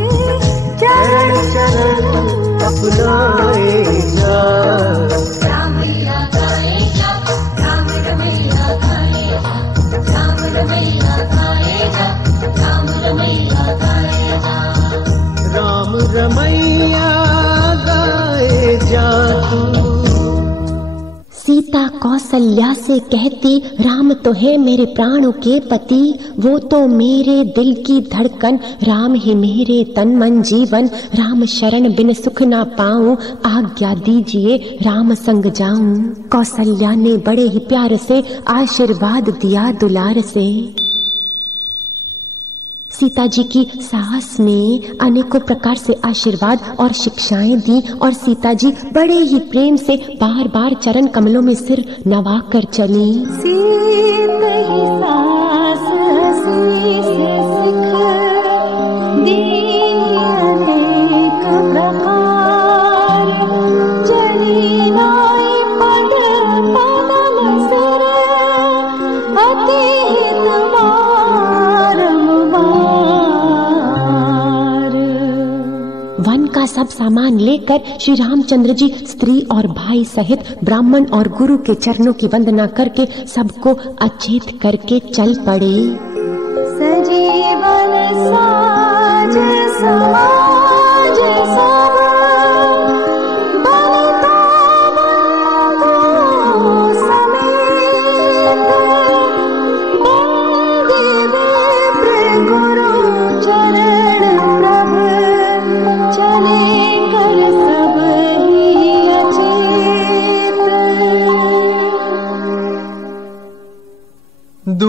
चरण चरण अपनाए जा। रामैया गाए जा, राम रमैया गाए जा, राम रमैया गाए जा, राम रमैया गाए जा। राम रमैया गाए जा तू। सीता कौशल्या से कहती, राम तो है मेरे प्राणों के पति, वो तो मेरे दिल की धड़कन, राम ही मेरे तन मन जीवन। राम शरण बिन सुख ना पाऊं, आज्ञा दीजिए राम संग जाऊं। कौशल्या ने बड़े ही प्यार से आशीर्वाद दिया दुलार से। सीता जी की सास ने अनेकों प्रकार से आशीर्वाद और शिक्षाएं दी और सीता जी बड़े ही प्रेम से बार बार चरण कमलों में सिर नवा कर चली। सीत ही सास हंसी से सिख, दीन अनेक प्रकार। चली नाई पद पदम सिर, अति हित बारंबार। वन का सब सामान लेकर श्री रामचंद्र जी स्त्री और भाई सहित ब्राह्मण और गुरु के चरणों की वंदना करके सबको अचेत करके चल पड़े। सजीवन साज समाज सब, बलिता बंधु समेत। बंदी विप्र गुरु चरण प्रभ, चले कर सब ही अचेत।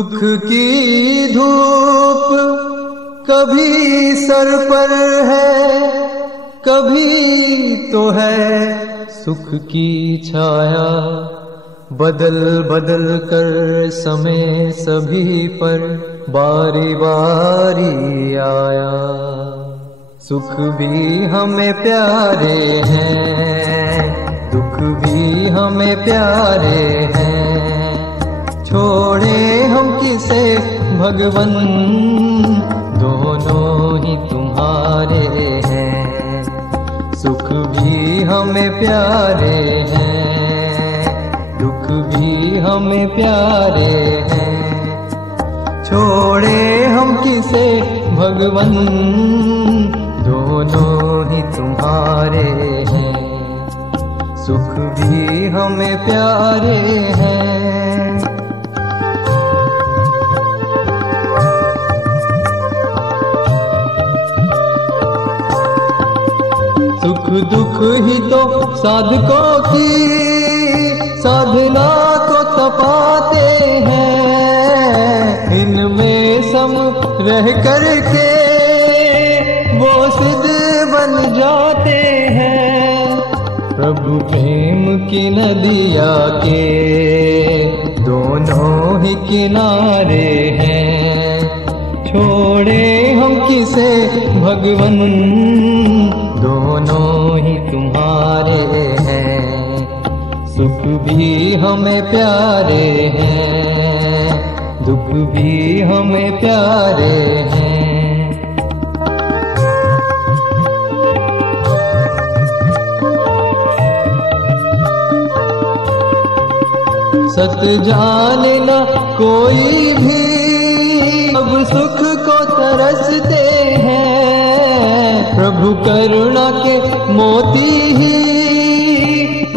दुख की धूप कभी सर पर है, कभी तो है सुख की छाया। बदल बदल कर समय सभी पर बारी बारी आया। सुख भी हमें प्यारे हैं, दुख भी हमें प्यारे हैं। छोड़े हम किसे भगवन, दोनों ही तुम्हारे हैं। सुख भी हमें प्यारे हैं, दुख भी हमें प्यारे हैं। छोड़े हम किसे भगवन, दोनों ही तुम्हारे हैं। सुख भी हमें प्यारे हैं। सुख दुख ही तो साधकों की साधना को तपाते हैं। इनमें सम रह कर के वो सिद्ध बन जाते हैं। प्रभु प्रेम की नदिया के दोनों ही किनारे हैं। छोड़े हम किसे भगवन, दोनों ही तुम्हारे हैं। सुख भी हमें प्यारे हैं, दुख भी हमें प्यारे हैं। सत जाने न कोई भी अब सुख को तरसते हैं। प्रभु करुणा के मोती ही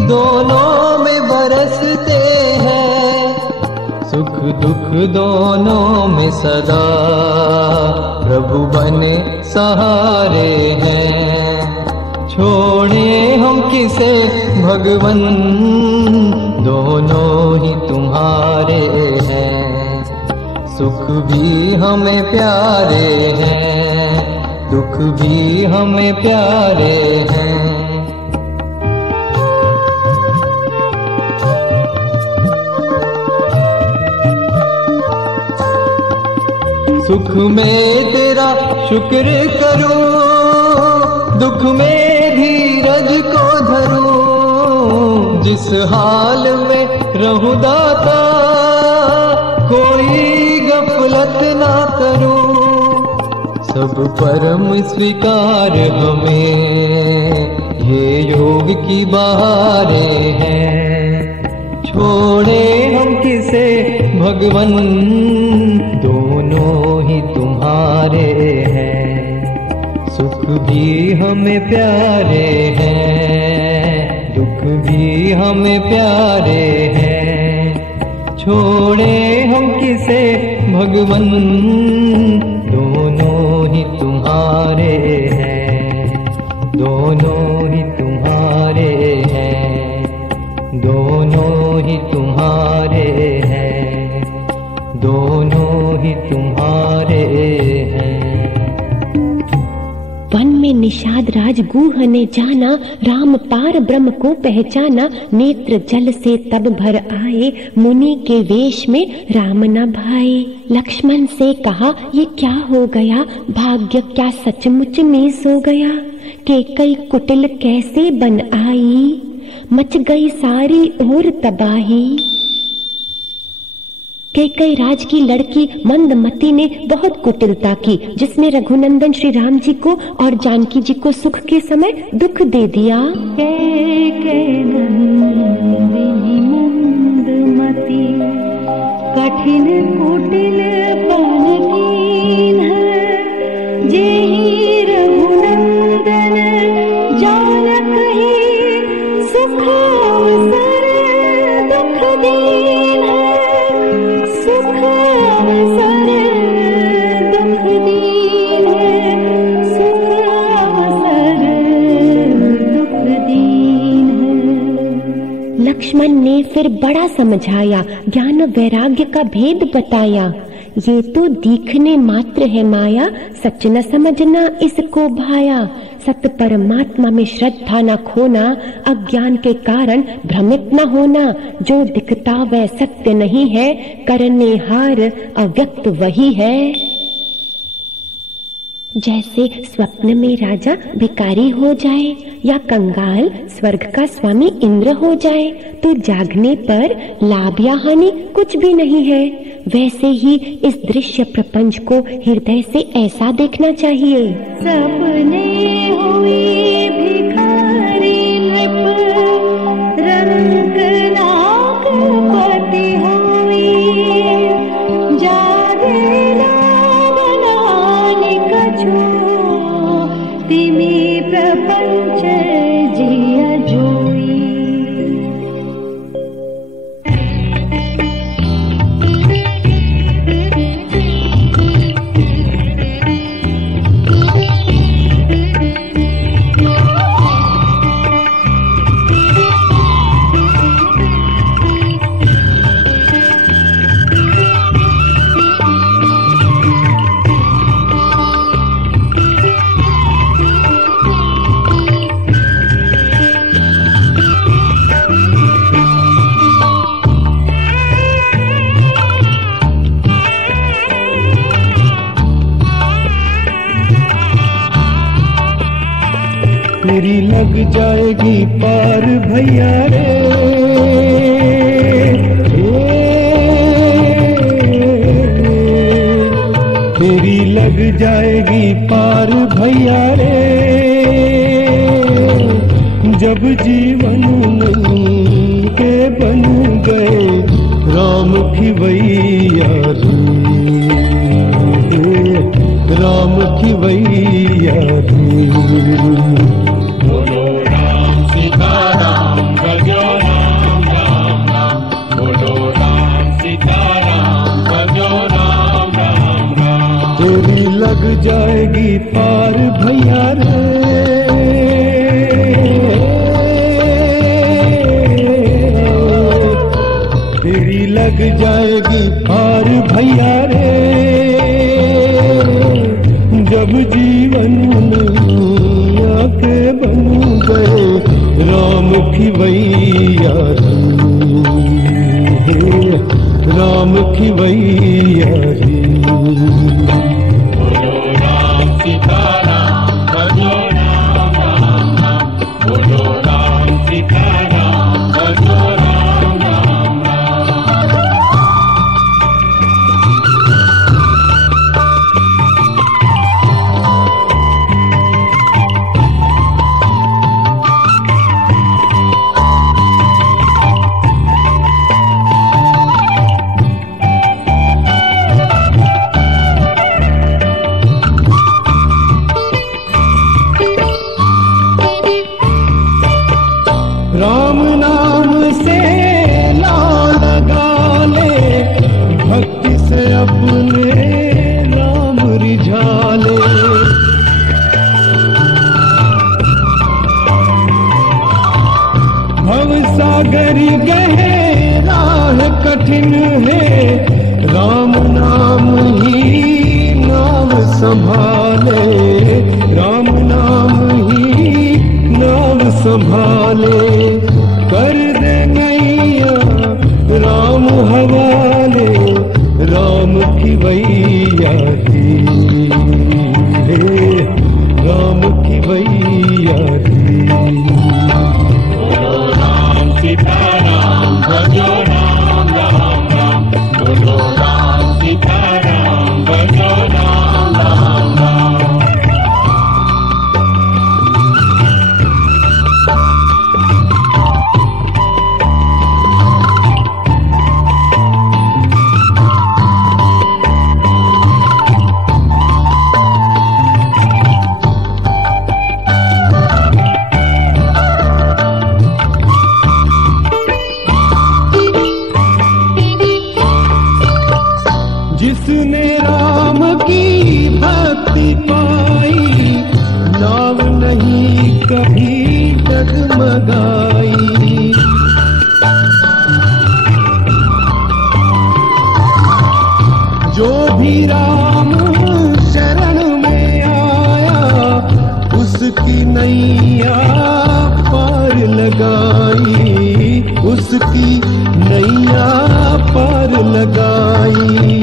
दोनों में बरसते हैं। सुख दुख दोनों में सदा प्रभु बने सहारे हैं। छोड़े हम किसे भगवन, दोनों ही तुम्हारे हैं। सुख भी हमें प्यारे हैं, दुख भी हमें प्यारे हैं। सुख में तेरा शुक्र करूं, दुख में धीरज को धरूं। जिस हाल में रहूं दाता, कोई गफलत ना करूं। सब परम स्वीकार हमें ये योग की बहारें हैं। छोड़े हम किसे भगवन, दोनों ही तुम्हारे हैं। सुख भी हमें प्यारे हैं, दुख भी हमें प्यारे हैं। छोड़े हम किसे भगवन, दोनों ही तुम्हारे हैं। दोनों ही तुम्हारे हैं, दोनों ही तुम्हारे हैं, दोनों ही तुम्हारे हैं। वन में निषाद राज गुह ने जाना, राम पार ब्रह्म को पहचाना। नेत्र जल से तब भर आए, मुनि के वेश में राम न भाए। लक्ष्मण से कहा ये क्या हो गया, भाग्य क्या सचमुच में सो गया। कैकई कुटिल कैसे बन आई, मच गई सारी और तबाही। कैकई राज की लड़की मंदमती ने बहुत कुटिलता की, जिसने रघुनंदन श्री राम जी को और जानकी जी को सुख के समय दुख दे दिया। कैकई नंदिनी मंदमती, कठिन कुटिल पन कीन है। जेहि रघुनंदन जानक ही, सुख अवसर दुख दीन है। सुख अवसर दुख दीन है, सुख अवसर दुख दीन है। लक्ष्मण ने फिर बड़ा समझाया, ज्ञान वैराग्य का भेद बताया। ये तो दिखने मात्र है माया, सच न समझना इसको भाया। सत परमात्मा में श्रद्धा न खोना, अज्ञान के कारण भ्रमित न होना। जो दिखता वह सत्य नहीं है, करने हार अव्यक्त वही है। जैसे स्वप्न में राजा भिकारी हो जाए या कंगाल स्वर्ग का स्वामी इंद्र हो जाए, तो जागने पर लाभ या हानि कुछ भी नहीं है। वैसे ही इस दृश्य प्रपंच को हृदय से ऐसा देखना चाहिए। सपने हुई भिखारी नृप, रंग नाग पति हुई, जागे तिमी प्रपंच जिया जोई। तेरी लग जाएगी पार भैया रे, तेरी लग जाएगी पार भैया रे। जब जीवन के बन गए राम की वैया रे, राम की वैया रे। लग जाएगी पार भैया रे, तेरी लग जाएगी पार भैया रे। जब जीवन आके बन गए राम की वैया रे, राम की वैया रे। राम नाम से ला लगा ले, भक्ति से अपने राम रिझा ले। भव सागर गहरा है कठिन है, राम नाम ही नाम संभाले, राम नाम ही नाम संभाले। कर दे नैया राम हवाले, राम की वैया रे, राम की वैया रे। बोलो राम सीताराम, भजो राम राम राम, बोलो राम सीताराम, भजो राम राम राम। जिसने राम की भक्ति पाई, नाव नहीं कभी डगमगाई। नैया पार लगाई, उसकी नैया पार लगाई।